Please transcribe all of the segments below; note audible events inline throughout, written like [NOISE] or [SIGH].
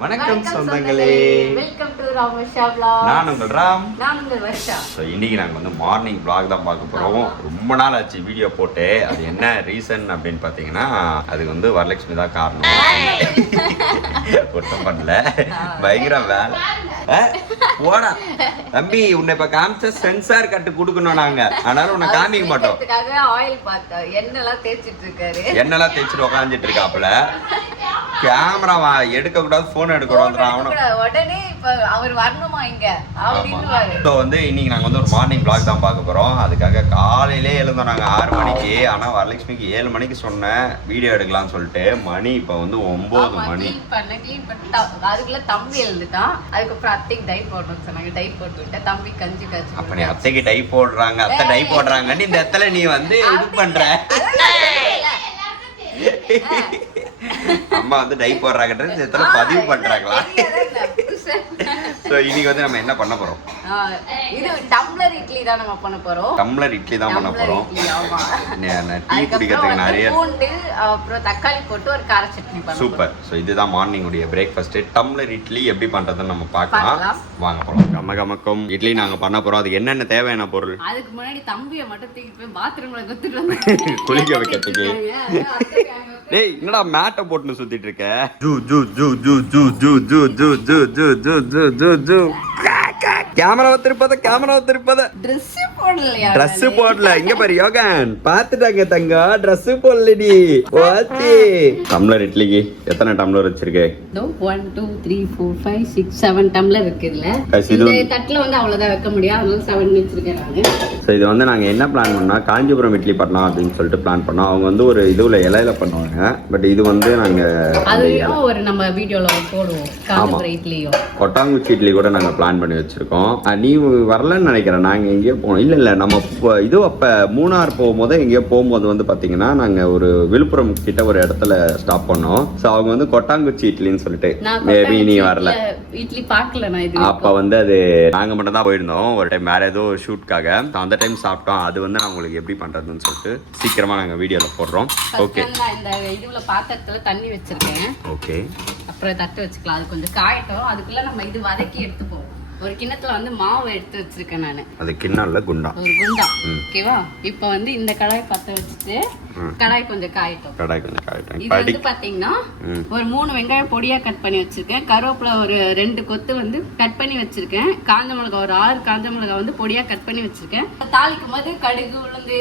வணக்கம் சொந்தங்களே. Welcome to Ramesha vlog. நான் உங்கள் ராம். நான் உங்கள் வர்ஷா. ஸோ இன்னைக்கு நாங்கள் வந்து மார்னிங் vlog தான் பார்க்க போகிறோம் ரொம்ப நாள் ஆச்சு வீடியோ போட்டு. அது என்ன ரீசன் அப்படின்னு பார்த்தீங்கன்னா அதுக்கு வந்து வரலட்சுமி தான் காரணம். [LAUGHS] ஒட்டம் பண்ணல. பயங்கர வேலை. போடா. தம்பி உன்னை இப்போ காமிச்ச சென்சார் கட்டு கொடுக்கணும் நாங்க. அதனால உன்னை காமிக்க மாட்டோம். ஆயில் பார்த்தோம் எண்ணெய்லாம் தேய்ச்சிட்டு இருக்காரு? என்னெல்லாம் தேய்ச்சிட்டு உக்காந்துட்டு இருக்காப்புல? கேமரா எடுக்க கூடாது போன் உடனே இப்ப அவர் வரணுமா இங்க? அப்படின்னு ஸோ வந்து இன்னைக்கு நாங்கள் வந்து ஒரு மார்னிங் vlog தான் பார்க்க போகிறோம் அதுக்காக காலையிலே எழுந்தோம் நாங்கள் ஆறு மணிக்கு. ஆனால் வரலட்சுமிக்கு ஏழு மணிக்கு சொன்னேன் வீடியோ எடுக்கலாம்னு சொல்லிட்டு மணி இப்போ வந்து ஒம்பது மணி. அதுக்குள்ள தம்பி எழுந்துட்டான். அதுக்கப்புறம் அத்தைக்கு டை போடணும்னு சொன்னாங்க. டை போட்டு விட்டேன் தம்பி கஞ்சி காய்ச்சி அப்போ நீ அத்தைக்கு டை போடுறாங்க. அத்தை டை போடுறாங்கன்னு இந்த இடத்துல நீ வந்து இது பண்ற. அம்மா வந்து டை போடுறாங்கன்றது இடத்துல பதிவு பண்றாங்களா? ஸோ இன்னைக்கு வந்து நம்ம என்ன பண்ண போறோம்? இது டம்ளர் இட்லி தான் நம்ம பண்ண போறோம். டம்ளர் இட்லி தான் பண்ண போறோம். டீ குடிக்கிறதுக்கு நிறைய பூண்டு அப்புறம் தக்காளி போட்டு ஒரு கார சட்னி சூப்பர். ஸோ இதுதான் மார்னிங் உடைய பிரேக்ஃபாஸ்ட் டம்ளர் இட்லி எப்படி பண்றதுன்னு நம்ம பார்க்கலாம். வாங்க போறோம் கம கமக்கம் இட்லி நாங்க பண்ண போறோம். அது என்னென்ன தேவையான பொருள்? அதுக்கு முன்னாடி தம்பியை மட்டும் தூக்கிட்டு போய் பாத்ரூம்ல குத்துட்டு வந்து [LAUGHS] குளிக்க வைக்கிறதுக்கு. [LAUGHS] டேய் என்னடா மேட்டை போட்டுன்னு சுத்திட்டு இருக்க ஜூ ஜூ ஜூ ஜூ ஜூ ஜூ ஜூ ஜூ ஜூ ஜூ ஜூ ஜூ ஜூ ஜூ கேமராவை திருப்பத கேமராவை திருப்பத ட்ரெஸ் போடலையா ட்ரெஸ் போடல. இங்க பாரு யோகன். பாத்துட்டாங்க தங்கம் ட்ரெஸ் போடலடி. [LAUGHS] ஓத்தி டம்ளர் இட்லிக்கு எத்தனை டம்ளர் வச்சிருக்கே? One two three four five six seven tumbler இருக்கு இதுல. இந்த தட்டுல வந்து அவ்வளவுதான் வைக்க முடியும் அதனால செவன் வச்சிருக்கேன் ஸோ இது வந்து நாங்கள் என்ன பிளான் பண்ணோம் காஞ்சிபுரம் இட்லி பண்ணலாம் அப்படின்னு சொல்லிட்டு பிளான் பண்ணோம் அவங்க வந்து ஒரு இதுல இலையில பண்ணுவாங்க. பட் இது வந்து நாங்கள் ஒரு நம்ம வீடியோல போடுவோம். கொட்டாங்குச்சி இட்லி கூட நாங்கள் பிளான் பண்ணி வச்சிருக்கோம். அஹ் நீ வரலன்னு நினைக்கிறேன். நாங்கள் எங்கேயோ போனோம். இல்லை இல்லை நம்ம இப்போ இது அப்போ மூணார் போகும்போது எங்கேயோ போகும்போது வந்து பார்த்தீங்கன்னா நாங்கள் ஒரு விழுப்புரம் கிட்ட ஒரு இடத்துல ஸ்டாப் பண்ணோம். ஸோ அவங்க வந்து கொட்டாங்குச்சி இட்லின்னு சொல்லிட்டு. மேபி நீ வரல. இட்லி- பார்க்கல நான் அப்ப வந்து அது நாங்க மட்டும் தான் போயிருந்தோம். ஒரு டைம் வேற ஏதோ ஷூட்காக அந்த டைம் சாப்பிட்டோம். அது வந்து நான் உங்களுக்கு எப்படி பண்றதுன்னு சொல்லிட்டு சீக்கிரமா நாங்க வீடியோல போடுறோம். ஓகே இந்த இதுல பாத்திரத்துல தண்ணி வச்சிருக்கேன். ஓகே அப்புறம் தட்டு வச்சுக்கலாம். அது கொஞ்சம் காயட்டும். அதுக்குள்ள நம்ம இது வதக்கி எடுத்துப்போம். ஒரு கிண்ணத்துல வந்து மாவு எடுத்து வச்சிருக்கேன் நானு. அது கிண்ணம்ல குண்டா. ஒரு குண்டா. ஓகேவா? இப்போ வந்து இந்த கடாய் பத்த வச்சுட்டு. கடாய் கொஞ்சம் காயட்டும். கடாய் கொஞ்சம் காயிட்டேன் இது வந்து பாத்தீங்கன்னா. ஒரு மூணு வெங்காயம் பொடியா கட் பண்ணி வச்சிருக்கேன். கருவேப்பிலை ஒரு ரெண்டு கொத்து வந்து கட் பண்ணி வச்சிருக்கேன். காஞ்ச மிளகாய் ஒரு ஆறு காஞ்ச மிளகாய் வந்து பொடியா கட் பண்ணி வச்சிருக்கேன். தாளிக்கும் போது கடுகு உளுந்து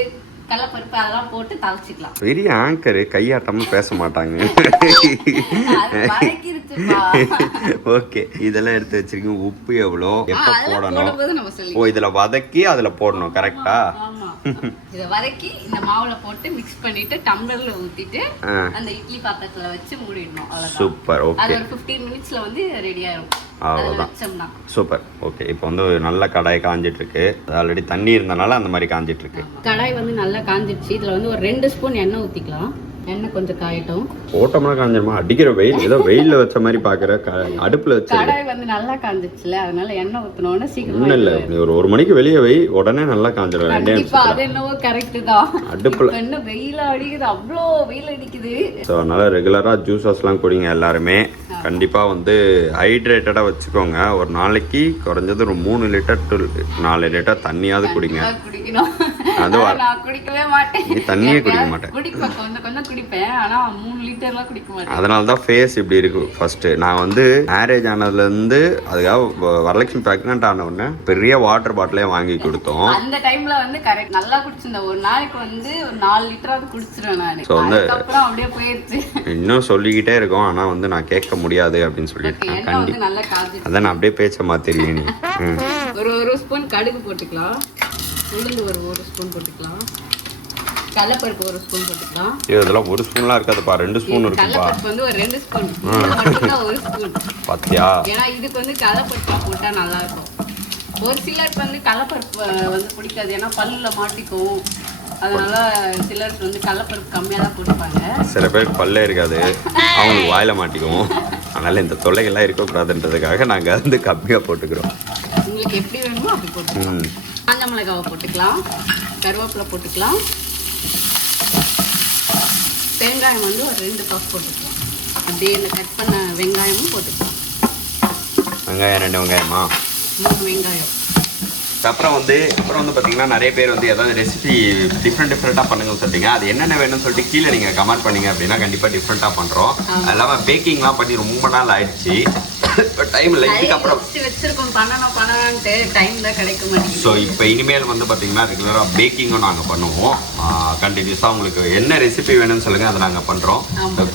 கடலைப்பருப்பு அதெல்லாம் போட்டு தாளிச்சிக்கலாம். பெரிய ஆங்கரு கையாட்டாம பேச மாட்டாங்க. [LAUGHS] ஓகே. இதெல்லாம் எடுத்து வச்சிருக்கீங்க. உப்பு எவ்வளோ? எப்போ போடணும்? ஓ இதுல வதக்கி அதுல போடணும். கரெக்டா? இத வதக்கி இந்த மாவுல போட்டு மிக்ஸ் பண்ணிட்டு டம்ளர்ல ஊத்திட்டு. அந்த இட்லி பாத்திரத்துல வச்சு மூடிடணும். சூப்பர். அது ஓகே. ஒரு 15 மினிட்ஸ்ல வந்து ரெடி அதுல அவ்வளோதான் சூப்பர். ஓகே. இப்போ வந்து நல்ல கடாய் காஞ்சிட்டு இருக்கு ஆல்ரெடி தண்ணி இருந்தனால அந்த மாதிரி காஞ்சிட்டு இருக்கு கடாய் வந்து நல்லா காஞ்சிடுச்சு இதுல வந்து ஒரு ரெண்டு ஸ்பூன் எண்ணெய் ஊத்திக்கலாம். எண்ணெய் கொஞ்சம் காயட்டும். ஓட்டம்னா காஞ்சிருமா அடிக்கிற வெயில் ஏதோ வெயில்ல வச்ச மாதிரி பாக்குற அடுப்புல வச்சிருக்க கடாய் வந்து நல்லா காஞ்சிடுச்சுல அதனால எண்ணெய் ஊத்தினோட சீக்கிரமா இல்லை. நீ ஒரு ஒரு மணிக்கு வெளியே வை உடனே நல்லா காஞ்சிடும் ரெண்டே நிமிஷத்துல. அது என்னவோ கரெக்ட் தான் அடுப்புல என்ன வெயில அடிக்குது அவ்வளோ வெயில் அடிக்குது. ஸோ அதனால ரெகுலராக ஜூஸஸ்லாம் குடிங்க எல்லாருமே. கண்டிப்பாக வந்து ஹைட்ரேட்டடாக வச்சுக்கோங்க. ஒரு நாளைக்கு குறைஞ்சது ஒரு மூணு லிட்டர் டு நாலு லிட்டர் தண்ணியாவது குடிங்க. அது குடிக்கவே மாட்டேன். தண்ணியே குடிக்க மாட்டே. குடிப்பேன் கொஞ்சம் கொஞ்சம் குடிப்பேன் ஆனா மூணு லிட்டர்லாம் குடிக்க மாட்டேன். அதனால தான் ஃபேஸ் இப்படி இருக்கு. ஃபர்ஸ்ட் நான் வந்து மேரேஜ் ஆனதுலேருந்து அதுக்காக வரலட்சுமி ப்ரெக்னென்ட் ஆன உடனே பெரிய வாட்டர் பாட்டிலே வாங்கி கொடுத்தோம். அந்த டைம்ல வந்து கரெக்ட் நல்லா குடிச்சிருந்தேன். ஒரு நாளைக்கு வந்து ஒரு நாலு லிட்டராவது குடிச்சிருவேன் நானு. So வந்து- அப்படியே போயிருச்சு. இன்னும் சொல்லிக்கிட்டே இருக்கோம். ஆனால் வந்து நான் கேட்க முடியாது அப்படின்னு ஓகே சொல்லியிருக்கேன். எண்ணெய் கண்டி வந்து நல்லா காஞ்சி அதான் நான் அப்படியே பேச்ச மாத்திருக்கேன் நீ. ஒரு ஒரு ஸ்பூன் கடுகு போட்டுக்கலாம். உளுந்து ஒரு ஒரு ஸ்பூன் போட்டுக்கலாம். கடலைப்பருப்பு ஒரு ஸ்பூன் போட்டுக்கலாம். ஐயோ, இதெல்லாம் ஒரு ஸ்பூன்லாம் இருக்காதுப்பா. ரெண்டு ஸ்பூன் இருக்குப்பா. கடலைப்பருப்பு வந்து ஒரு ரெண்டு ஸ்பூன். மட்டும்தான் ஒரு ஸ்பூன். பாத்தியா? ஏன்னா இதுக்கு வந்து கடலைப்பருப்பு போட்டா நல்லா இருக்கும் ஒரு சிலருக்கு வந்து கடலைப்பருப்பு வந்து பிடிக்காது. ஏன்னா பல்லுல மாட்டிக்கும். அதனால சிலருக்கு வந்து கடலைப்பருப்பு கம்மியாக தான் போட்டுப்பாங்க. சில பேருக்கு பல்லே இருக்காது. அவங்களுக்கு வாயில மாட்டிக்குவோம் அதனால இந்த தொல்லைகள்லாம் இருக்கக்கூடாதுன்றதுக்காக நாங்கள் வந்து கம்மியாக போட்டுக்கிறோம். உங்களுக்கு எப்படி வேணுமோ அப்படி போட்டுக்கலாம். காஞ்ச மிளகாவை போட்டுக்கலாம். கருவேப்பிலை போட்டுக்கலாம். தேங்காயம் வந்து ஒரு ரெண்டு பஃப் போட்டுக்கலாம். அப்படியே இந்த கட் பண்ண வெங்காயமும் போட்டுக்கலாம். வெங்காயம் ரெண்டு வெங்காயமா? மூணு வெங்காயம். அப்புறம் வந்து அப்புறம் வந்து பார்த்தீங்கன்னா நிறைய பேர் வந்து ஏதாவது ரெசிபி டிஃப்ரெண்ட் டிஃப்ரெண்ட்டாக பண்ணுங்கன்னு சொல்லிட்டீங்க. அது என்னென்ன வேணும்னு சொல்லிட்டு கீழே நீங்கள் கமெண்ட் பண்ணீங்க அப்படின்னா கண்டிப்பாக டிஃப்ரெண்ட்டாக பண்ணுறோம் அது இல்லாமல் பேக்கிங்லாம் பண்ணி ரொம்ப நாள் ஆயிடுச்சு. இப்போ டைம் இல்லை இதுக்கப்புறம் வச்சு வச்சிருக்கோம் பண்ணணும் பண்ணணும்ட்டு டைம் தான் கிடைக்க மாட்டேங்குது. ஸோ இப்போ இனிமேல் வந்து பார்த்தீங்கன்னா ரெகுலராக பேக்கிங்கும் நாங்கள் பண்ணுவோம். கண்டினியூஸாக உங்களுக்கு என்ன ரெசிபி வேணும்னு சொல்லுங்கள் அதை நாங்கள் பண்ணுறோம்.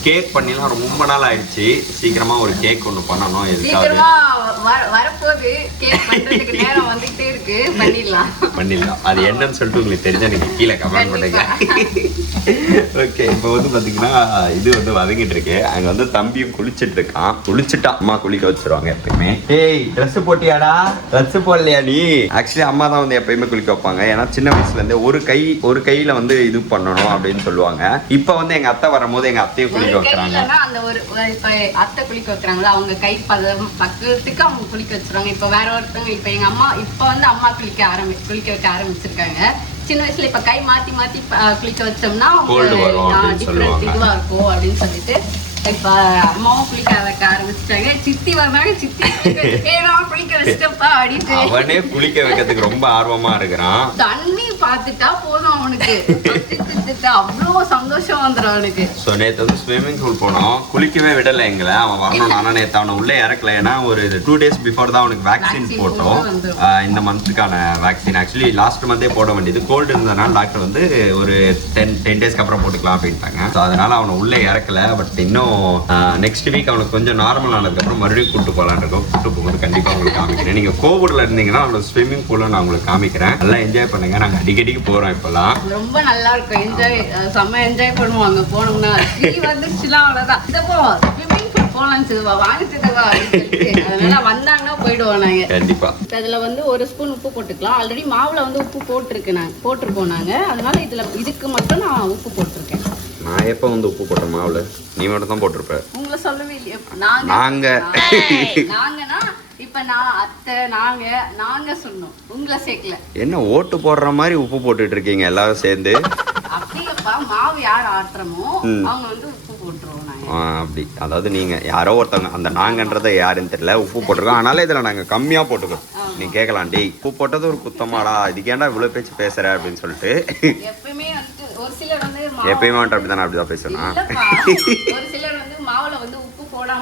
கேக் பண்ணிலாம் ரொம்ப நாள் ஆயிடுச்சு. சீக்கிரமாக ஒரு கேக் ஒன்று பண்ணணும் எதுக்காவது. சீக்கிரமா வர- வரப்போகுது. கேக் பண்றதுக்கு நேரம் வந்துகிட்டே இருக்கு. பண்ணிடலாம். பண்ணிடலாம். அது என்னன்னு சொல்லிட்டு உங்களுக்கு தெரிஞ்சா நீங்க கீழே கமெண்ட் பண்ணுங்க. ஓகே இப்போ வந்து பாத்தீங்கன்னா இது வந்து வதங்கிட்டு இருக்கு. அங்க வந்து தம்பியும் குளிச்சிட்டு இருக்கான். குளிச்சுட்டா அம்மா குளிக்க வச்சிருவாங்க எப்பயுமே. ஏய் Dress போட்டியாடா? Dress போடலையா நீ? ஆக்சுவலி அம்மா தான் வந்து எப்பயுமே குளிக்க வைப்பாங்க. ஏன்னா சின்ன வயசுல இருந்தே ஒரு கை ஒரு கையில வந்து இது பண்ணணும் அப்படின்னு சொல்லுவாங்க. இப்போ வந்து எங்க அத்தை வரும்போது எங்க அத்தையும் குளிக்க வைக்கிறாங்க. அந்த ஒரு இப்ப அத்தை குளிக்க வைக்கிறாங்களா? அவங்க கை பதம் பக்கத்துக்கு அவங்க குளிக்க வச்சிருவாங்க. இப்ப வேற ஒருத்தவங்க இப்ப எங்க அம்மா இப்ப வந்து அம்மா குளிக்க ஆரம்பி குளிக்க வைக்க ஆரம்பிச்சிருக்காங்க. சின்ன வயசுல இப்ப கை மாத்தி மாத்தி குளிக்க வச்சோம்னா. டிஃப்ரெண்ட் இதுவா இருக்கும் அப்படின்னு சொல்லிட்டு இப்ப அம்மாவும் குளிக்க வைக்க ஆரம்பிச்சிட்டாங்க சித்தி வந்தாங்க சித்தி குளிக்க வச்சு, "ஏய், நான் குளிக்க வச்சிட்டப்பா அப்படின்ட்டு. அவனே குளிக்க வைக்கிறதுக்கு ரொம்ப ஆர்வமா இருக்கிறான். தண்ணி பார்த்துட்டா போதும் அவனுக்கு. அவ்வளோ சந்தோஷம் வந்துடும் அவனுக்கு. ஸோ நேற்று வந்து ஸ்விம்மிங் பூல் போனோம். குளிக்கவே விடலை எங்களை. அவன் வரணும் ஆனால் நேற்று அவனை உள்ளே இறக்கல. ஏன்னா ஒரு டூ டேஸ் பிஃபோர் தான் அவனுக்கு வேக்சின் போட்டோம். இந்த மந்த்துக்கான வேக்சின் ஆக்சுவலி லாஸ்ட் மந்தே போட வேண்டியது. கோல்டு இருந்ததுனால டாக்டர் வந்து ஒரு டென் டென் டேஸ்க்கு அப்புறம் போட்டுக்கலாம் அப்படின்ட்டாங்க. ஸோ அதனால அவனை உள்ளே இறக்கல. பட் இன்னும் நெக்ஸ்ட் வீக் அவனுக்கு கொஞ்சம் நார்மல் ஆனதுக்கப்புறம் மறுபடியும் கூட்டு போகலான்னு இருக்கோம். கூட்டு போகும்போது கண்டிப்பாக உங்களுக்கு காமிக்கிறேன். நீங்கள் கோவூரில் இருந்தீங்கன்னா அவனோட ஸ்விம்மிங் பூலை நான் உங்களுக்கு காமிக்கிறேன். நல்லா என்ஜாய் பண்ணுங்க. நாங்கள் அடிக்கடிக்கு போகிறோம் இப்போல்லாம். ரொம்ப நல்லா இருக்கும். என்ஜாய் செம்ம என்ஜாய் பண்ணுவோம் அங்க போனோம்னா. ஸ்ரீ வந்துருச்சுன்னா அவ்வளவுதான். இதை போ ஸ்விம்மிங் பூல் போலாம் சிதுவா வாங்க சிதுவா அப்படின்னு சொல்லிட்டு. அதனால வந்தாங்கன்னா போயிடுவோம் நாங்க. இப்ப இதுல வந்து ஒரு ஸ்பூன் உப்பு போட்டுக்கலாம். ஆல்ரெடி மாவுல வந்து உப்பு போட்டிருக்கு நான் போட்டிருக்கோம் நாங்க. அதனால இதுல இதுக்கு மட்டும் நான் உப்பு போட்டிருக்கேன். நான் எப்போ வந்து உப்பு போட்டேன் மாவில்? நீ மட்டும் தான் போட்டிருப்ப. உங்களை சொல்லவே இல்லையே. நாங்க நாங்கன்னா இப்ப நான் அத்தை நாங்க நாங்க சொன்னோம். உங்களை சேர்க்கல. என்ன ஓட்டு போடுற மாதிரி உப்பு போட்டுட்டு இருக்கீங்க எல்லாரும் சேர்ந்து? அப்படியேப்பா மாவு யார் ஆட்டுறமோ. அவங்க வந்து உப்பு போட்டுருவோம் அப்படி. அதாவது நீங்க யாரோ ஒருத்தவங்க அந்த நாங்கன்றதை யாருன்னு தெரியல உப்பு போட்டிருக்கோம். அதனால இதுல நாங்க கம்மியா போட்டுக்கோம் நீ கேட்கலாம் டேய் உப்பு போட்டது ஒரு குத்தமாடா இதுக்கு ஏன்டா இவ்வளவு பேச்சு பேசுற? அப்படின்னு சொல்லிட்டு. எப்பயுமே எப்பயுமே வந்துட்டு அப்படிதான் அப்படிதான் பேசுவேன் இல்லப்பா. ஒரு சிலர் வந்து மாவுல வந்து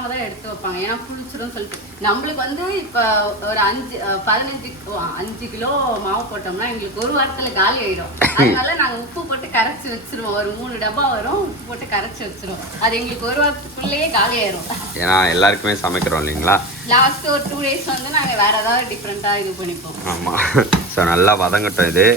போடாம தான் எடுத்து வைப்பாங்க. ஏன்னா புளிச்சிடும் சொல்லிட்டு. நம்மளுக்கு வந்து இப்ப ஒரு அஞ்சு பதினஞ்சு அஞ்சு கிலோ மாவு போட்டோம்னா எங்களுக்கு ஒரு வாரத்துல காலி ஆயிடும். அதனால நாங்க உப்பு போட்டு கரைச்சி வச்சிருவோம். ஒரு மூணு டப்பா வரும் உப்பு போட்டு கரைச்சி வச்சிருவோம். அது எங்களுக்கு ஒரு வாரத்துக்குள்ளேயே காலி ஆயிரும். ஏன்னா எல்லாருக்குமே சமைக்கிறோம் இல்லைங்களா? லாஸ்ட் ஒரு டூ டேஸ் வந்து நாங்க வேற ஏதாவது டிஃப்ரெண்டா இது பண்ணிப்போம். ஆமா. ஸோ நல்லா வதங்கட்டும் இது.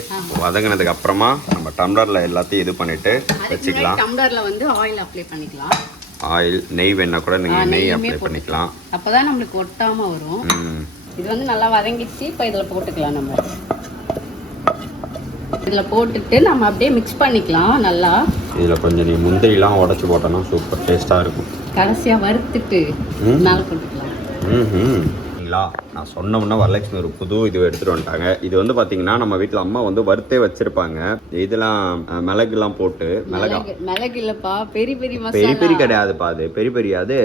வதங்கினதுக்கு அப்புறமா நம்ம டம்ளர்ல எல்லாத்தையும் இது பண்ணிட்டு வச்சுக்கலாம். டம்ளர்ல வந்து ஆயில் அப்ளை பண்ணிக்கலாம். ஆயில் நெய் வேணா கூட நீங்க நெய் அப்ளை பண்ணிக்கலாம். அப்பதான் நம்மளுக்கு ஒட்டாம வரும். ம். இது வந்து நல்லா வதங்கிடுச்சு இப்போ இதில் போட்டுக்கலாம் நம்ம. இதில் போட்டுட்டு நம்ம அப்படியே மிக்ஸ் பண்ணிக்கலாம் நல்லா. இதுல கொஞ்சம் நீ முந்திரிலாம் உடைச்சு போட்டோன்னா சூப்பர் டேஸ்டா இருக்கும். கடைசியாக வறுத்துட்டு ம். மேலே போட்டுக்கலாம். ம்ஹும். சரிங்களா நான் சொன்ன உடனே வரலட்சுமி ஒரு புது இது எடுத்துட்டு வந்துட்டாங்க. இது வந்து பாத்தீங்கன்னா நம்ம வீட்ல அம்மா வந்து வறுத்தே வச்சிருப்பாங்க. இதெல்லாம் மிளகுலாம் போட்டு மிளகா. மிளகு இல்லப்பா. பெரிய பெரிய பெரிய பெரிய கிடையாதுப்பா அது. பெரிய பெரிய அது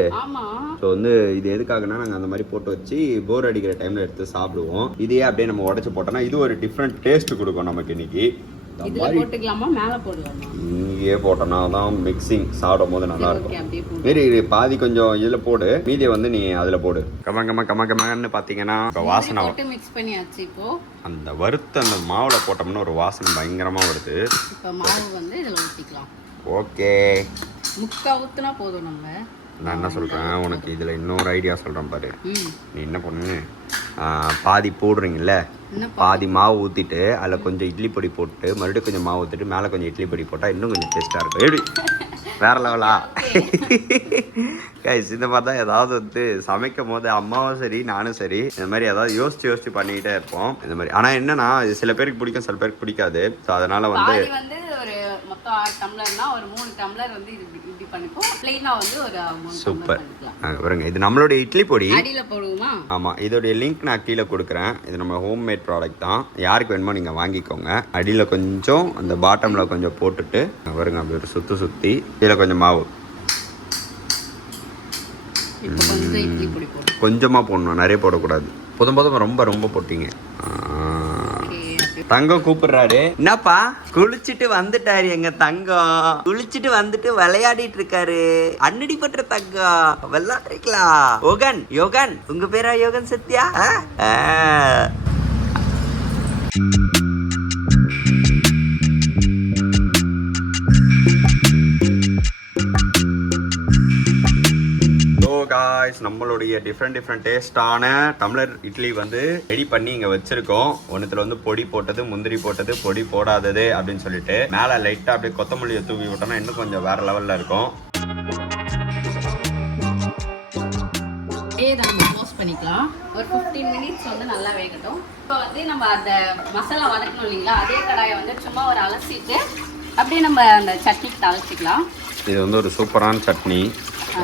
ஸோ வந்து இது எதுக்காகனா நாங்கள் அந்த மாதிரி போட்டு வச்சு போர் அடிக்கிற டைம்ல எடுத்து சாப்பிடுவோம். இதையே அப்படியே நம்ம உடைச்சு போட்டோம்னா இது ஒரு டிஃப்ரெண்ட் டேஸ்ட் கொடுக்கும் நமக்கு இன்னைக்கு. இங்கேயே போட்டோம்னா தான் மிக்சிங் சாப்பிடும் போது நல்லா இருக்கும். சரி இது பாதி கொஞ்சம் இதில் போடு. மீதியை வந்து நீ அதில் போடு. கம கம கம கமன்னு பார்த்தீங்கன்னா இப்ப வாசனை மிக்ஸ் பண்ணியாச்சு இப்போ. அந்த வறுத்த அந்த மாவில் போட்டோம்னா ஒரு வாசனை பயங்கரமாக வருது. இப்போ மாவு வந்து இதில் ஊற்றிக்கலாம் ஓகே. முக்கா ஊத்துனா போதும் நம்ம. நான் என்ன சொல்கிறேன் உனக்கு இதில் இன்னொரு ஐடியா சொல்கிறேன் பாரு. நீ என்ன பண்ணு? பாதி போடுறீங்கல்ல? பாதி மாவு ஊற்றிட்டு அதில் கொஞ்சம் இட்லி பொடி போட்டு மறுபடியும் கொஞ்சம் மாவு ஊற்றிட்டு மேலே கொஞ்சம் இட்லி பொடி போட்டால் இன்னும் கொஞ்சம் டேஸ்ட்டாக இருக்கும். எப்படி வேற லெவலா கைஸ் இந்த மாதிரி தான் ஏதாவது வந்து சமைக்கும் போது அம்மாவும் சரி நானும் சரி இந்த மாதிரி ஏதாவது யோசிச்சு யோசிச்சு பண்ணிக்கிட்டே இருப்போம். இந்த மாதிரி. ஆனால் என்னன்னா சில பேருக்கு பிடிக்கும் சில பேருக்கு பிடிக்காது. ஸோ அதனால வந்து ஒரு மொத்தம் ஆறு டம்ளர்னா ஒரு மூணு டம்ளர் வந்து பண்ணிப்போம். பிளெயினா வந்து ஒரு சூப்பர். பாருங்க இது நம்மளுடைய இட்லி பொடி. அடியில போடுவோமா? ஆமாம் இதோடைய லிங்க் நான் கீழே கொடுக்குறேன். இது நம்ம ஹோம் மேட் ப்ராடக்ட் தான். யாருக்கு வேணுமோ நீங்கள் வாங்கிக்கோங்க. அடியில் கொஞ்சம் அந்த பாட்டமில் கொஞ்சம் போட்டுட்டு வருங்க அப்படி ஒரு சுற்றி சுற்றி கீழே கொஞ்சம் மாவு. கொஞ்சமாக போடணும் நிறைய போடக்கூடாது. புதம் புதம் ரொம்ப ரொம்ப போட்டீங்க. தங்கம் கூப்பிடுறாரு. என்னப்பா? குளிச்சுட்டு வந்துட்டாரு எங்க தங்கம். குளிச்சுட்டு வந்துட்டு விளையாடிட்டு இருக்காரு. அன்னடி பண்ற தங்கம். விளையாடுறீங்களா யோகன் யோகன். உங்க பேரா யோகன் சத்யா? காய்ஸ் நம்மளுடைய டிஃப்ரெண்ட் டிஃப்ரெண்ட் டேஸ்டான டம்ளர் இட்லி வந்து ரெடி பண்ணி இங்கே வச்சிருக்கோம். ஒன்றுத்துல வந்து பொடி போட்டது முந்திரி போட்டது பொடி போடாதது அப்படின்னு சொல்லிட்டு மேலே லைட்டாக அப்படியே கொத்தமல்லியை தூவி விட்டோம்னா இன்னும் கொஞ்சம் வேற லெவலில் இருக்கும். பண்ணிக்கலாம். ஒரு ஃபிஃப்டீன் மினிட்ஸ் வந்து நல்லா வேகட்டும். இப்போ வந்து நம்ம அந்த மசாலா வதக்கணும் இல்லைங்களா? அதே கடாயை வந்து சும்மா ஒரு அலசிட்டு அப்படியே நம்ம அந்த சட்னிக்கு தாளிச்சிக்கலாம். இது வந்து ஒரு சூப்பரான சட்னி.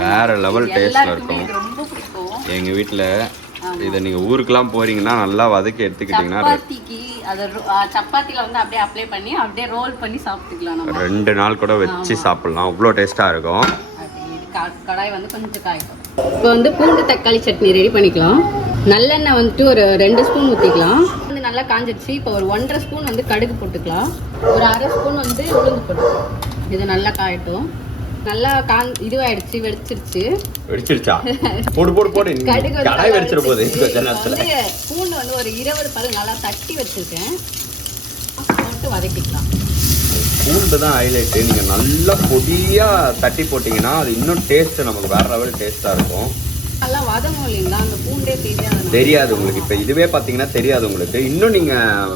வேற லெவல் எல்லாருக்குமே இருக்கும். இது ரொம்ப பிடிக்கும். எங்க வீட்டில் இதை நீங்க ஊருக்குலாம் போறீங்கன்னா நல்லா வதக்கி எடுத்துக்கிட்டீங்கன்னா சப்பாத்திக்கு அதை சப்பாத்தில வந்து அப்படியே அப்ளை பண்ணி அப்படியே ரோல் பண்ணி சாப்பிட்டுக்கலாம் நம்ம. ரெண்டு நாள் கூட வச்சு சாப்பிடலாம். அவ்வளோ டேஸ்டா இருக்கும். கடாய் வந்து கொஞ்சம் காய்க்கும். இப்போ வந்து பூண்டு தக்காளி சட்னி ரெடி பண்ணிக்கலாம். நல்லெண்ணெய் வந்துட்டு ஒரு ரெண்டு ஸ்பூன் ஊற்றிக்கலாம் வந்து நல்லா காஞ்சிடுச்சு இப்போ ஒரு ஒன்றரை ஸ்பூன் வந்து கடுகு போட்டுக்கலாம். ஒரு அரை ஸ்பூன் வந்து உளுந்து போட்டுக்கலாம். இது நல்லா காயட்டும். நல்லா காந் இதுவாயிடுச்சு வெடிச்சிருச்சு. வெடிச்சிருச்சா? [LAUGHS] போடு போடு போடு. கடாய் வெடிச்சிட போகுது. கொஞ்ச நேரத்துல. பூண்டு வந்து ஒரு இருபது பல் நல்லா தட்டி வச்சிருக்கேன். போட்டு வதக்கிக்கலாம். பூண்டு தான் ஹைலைட்டு நீங்கள் நல்லா பொடியாக தட்டி போட்டிங்கன்னா அது இன்னும் டேஸ்ட் நமக்கு வேற லெவல் டேஸ்ட்டாக இருக்கும். நல்லா வதங்கும் இல்லைங்களா? அந்த பூண்டே தெரியாது தெரியாது உங்களுக்கு. இப்போ இதுவே பார்த்தீங்கன்னா தெரியாது உங்களுக்கு. இன்னும் நீங்கள்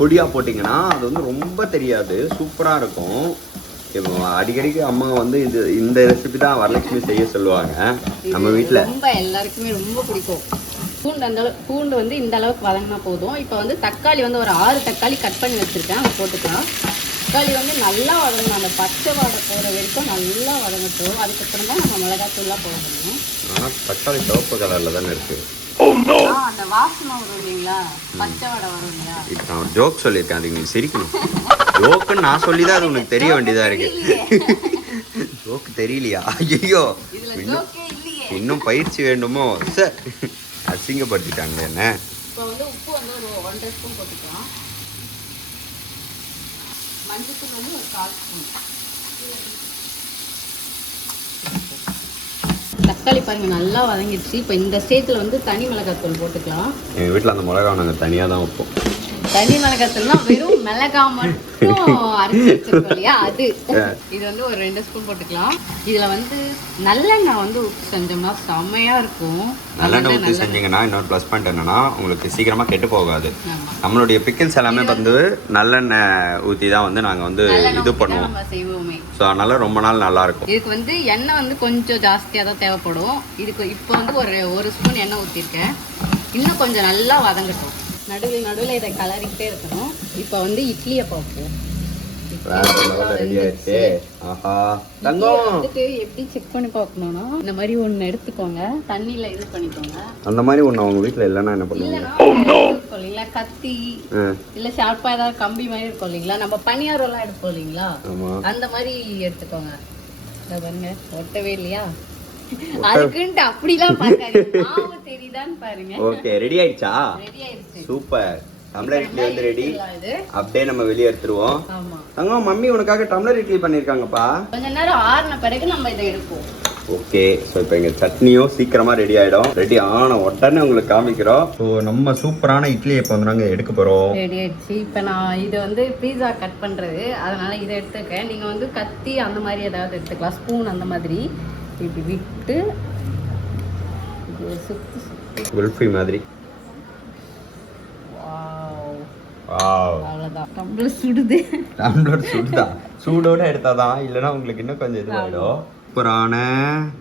பொடியாக போட்டிங்கன்னா அது வந்து ரொம்ப தெரியாது. சூப்பராக இருக்கும். இப்போ அடிக்கடிக்கு அம்மா வந்து இது இந்த ரெசிபி தான் வரலட்சுமி செய்ய சொல்லுவாங்க. நம்ம வீட்டில் ரொம்ப எல்லாருக்குமே ரொம்ப பிடிக்கும். பூண்டு அந்த அளவு பூண்டு வந்து இந்த அளவுக்கு வதங்கினா போதும். இப்போ வந்து தக்காளி வந்து ஒரு ஆறு தக்காளி கட் பண்ணி வச்சிருக்கேன். அதை போட்டுக்கலாம். தக்காளி வந்து நல்லா வதங்கணும். அந்த பச்சை வாடை போகிற வரைக்கும் நல்லா வதங்கட்டும். அதுக்கப்புறம் தான் நம்ம மிளகாத்தூள்லாம் போடணும் ஆனால் தக்காளி சிவப்பு கலரில் தானே இருக்குது ஆ, அந்த வாசனை வரும் இல்லைங்களா? பச்சை வாடை வரும் இல்லையா? இப்போ நான் ஒரு ஜோக் சொல்லியிருக்கேன். அதுக்கு நீ சிரிக்கணும். [LAUGHS] ஜோக்குன்னு நான் சொல்லி தான் அது உனக்கு தெரிய வேண்டியதாக இருக்கு. ஜோக்கு தெரியலையா? ஐயோ இன்னும் இன்னும் பயிற்சி வேண்டுமோ? சார் அசிங்கப்படுத்திட்டாங்க என்ன? தக்காளி பாருங்க நல்லா வதங்கிடுச்சு. இப்போ இந்த ஸ்டேஜில் வந்து தனி மிளகாத்தூள் போட்டுக்கலாம். எங்கள் வீட்டில் அந்த மிளகா நாங்கள் தனியாக தான் வைப்போம். தனி மிளகாத்தூள்னா வெறும் மிளகா மட்டும் அரைச்சி வச்சிருக்கோம் இல்லையா? அது. இது வந்து ஒரு ரெண்டு ஸ்பூன் போட்டுக்கலாம். இதுல வந்து நல்லெண்ணெய் வந்து ஊற்றி செஞ்சோம்னா செம்மையா இருக்கும். நல்லெண்ணெய் ஊற்றி செஞ்சீங்கன்னா இன்னொரு ப்ளஸ் பாயிண்ட் என்னன்னா உங்களுக்கு சீக்கிரமாக கெட்டு போகாது. நம்மளுடைய பிக்கிள்ஸ் எல்லாமே வந்து நல்லெண்ணெய் ஊற்றி தான் வந்து நாங்கள் வந்து இது பண்ணுவோம். செய்வோமே. ஸோ அதனால ரொம்ப நாள் நல்லா இருக்கும். இதுக்கு வந்து எண்ணெய் வந்து கொஞ்சம் ஜாஸ்தியாக தான் தேவைப்படும். இதுக்கு இப்போ வந்து ஒரு ஒரு ஸ்பூன் எண்ணெய் ஊற்றிருக்கேன் இன்னும் கொஞ்சம் நல்லா வதங்கட்டும். நடுவில் நடுவில் இதை கலரிக்கிட்டே இருக்கணும். இப்போ வந்து இட்லியை பார்ப்போம். எப்படி செக் பண்ணி பார்க்கணும்னா இந்த மாதிரி ஒன்று எடுத்துக்கோங்க. தண்ணியில் இது பண்ணிக்கோங்க. அந்த மாதிரி ஒன்று அவங்க வீட்டில் இல்லைன்னா என்ன பண்ணுவாங்க? இருக்கும் இல்லைங்களா? கத்தி. இல்லை ஷார்ப்பாக ஏதாவது கம்பி மாதிரி இருக்கும் இல்லைங்களா? நம்ம பனியாரம்லாம் எடுப்போம் இல்லைங்களா? அந்த மாதிரி எடுத்துக்கோங்க. பாருங்க. ஒட்டவே இல்லையா? அதுக்குன்ட்டு அப்படிலாம் பார்க்காதீங்க. மாவு தெரியுதான்னு பாருங்க. ஓகே ரெடி ஆயிடுச்சா? ரெடி ஆயிடுச்சு. சூப்பர் டம்ளர் இட்லி வந்து ரெடி அப்படியே நம்ம வெளியே எடுத்துருவோம். தங்கம் மம்மி உனக்காக டம்ளர் இட்லி பண்ணியிருக்காங்கப்பா கொஞ்ச நேரம் ஆறின பிறகு நம்ம இதை எடுப்போம். ஓகே ஸோ இப்போ எங்கள் சட்னியும் சீக்கிரமாக ரெடி ஆகிடும் ரெடி ஆன உடனே உங்களுக்கு காமிக்கிறோம். ஸோ நம்ம சூப்பரான இட்லி இப்போ வந்து நாங்கள் எடுக்க போகிறோம் ரெடி ஆயிடுச்சு. இப்போ நான் இது வந்து பீஸா கட் பண்ணுறது அதனால இதை எடுத்துருக்கேன். நீங்கள் வந்து கத்தி அந்த மாதிரி ஏதாவது எடுத்துக்கலாம். ஸ்பூன் அந்த மாதிரி. இப்படி விட்டு சுத்தி குல்ஃபி மாதிரி. வாவ். வாவ். அவ்வளோதான் சுடுது. டம்ளர் சுடுதா? சூடோட எடுத்தாதான் இல்லைன்னா உங்களுக்கு இன்னும் கொஞ்சம் இதுவாகிடும் சூப்பரான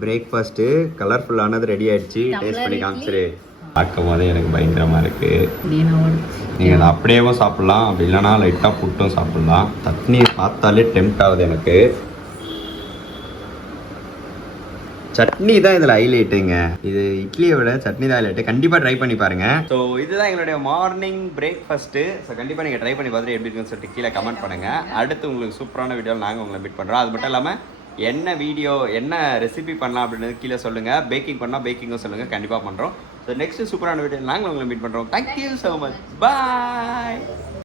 பிரேக்ஃபாஸ்ட்டு கலர்ஃபுல்லானது ரெடி ஆயிடுச்சு. டேஸ்ட் பண்ணி காமிச்சிரு. பார்க்கும் போதே எனக்கு பயங்கரமாக இருக்கு. நீங்கள் அப்படியேவும் சாப்பிட்லாம். அப்படி இல்லைன்னா லைட்டாக புட்டும் சாப்பிட்லாம். சட்னி பார்த்தாலே டெம்ட் ஆகுது எனக்கு. சட்னி தான் இதில் ஹைலைட்டுங்க இது இட்லியை விட சட்னி தான் ஹைலைட்டு கண்டிப்பாக ட்ரை பண்ணி பாருங்க. ஸோ இதுதான் எங்களுடைய மார்னிங் பிரேக்ஃபாஸ்ட்டு ஸோ கண்டிப்பாக நீங்கள் ட்ரை பண்ணி பார்த்துட்டு எப்படி இருக்குன்னு சொல்லிட்டு கீழே கமெண்ட் பண்ணுங்கள் அடுத்து உங்களுக்கு சூப்பரான வீடியோவில் நாங்கள் உங்களை மீட் பண்ணுறோம் அது மட்டும் இல்லாமல் என்ன வீடியோ என்ன ரெசிபி பண்ணலாம் அப்படின்றது கீழே சொல்லுங்கள் பேக்கிங் பண்ணால் பேக்கிங்கும் சொல்லுங்கள் கண்டிப்பாக பண்ணுறோம் ஸோ நெக்ஸ்ட் சூப்பரான வீடியோ நாங்கள் உங்களை மீட் பண்ணுறோம் தேங்க்யூ ஸோ மச் பாய்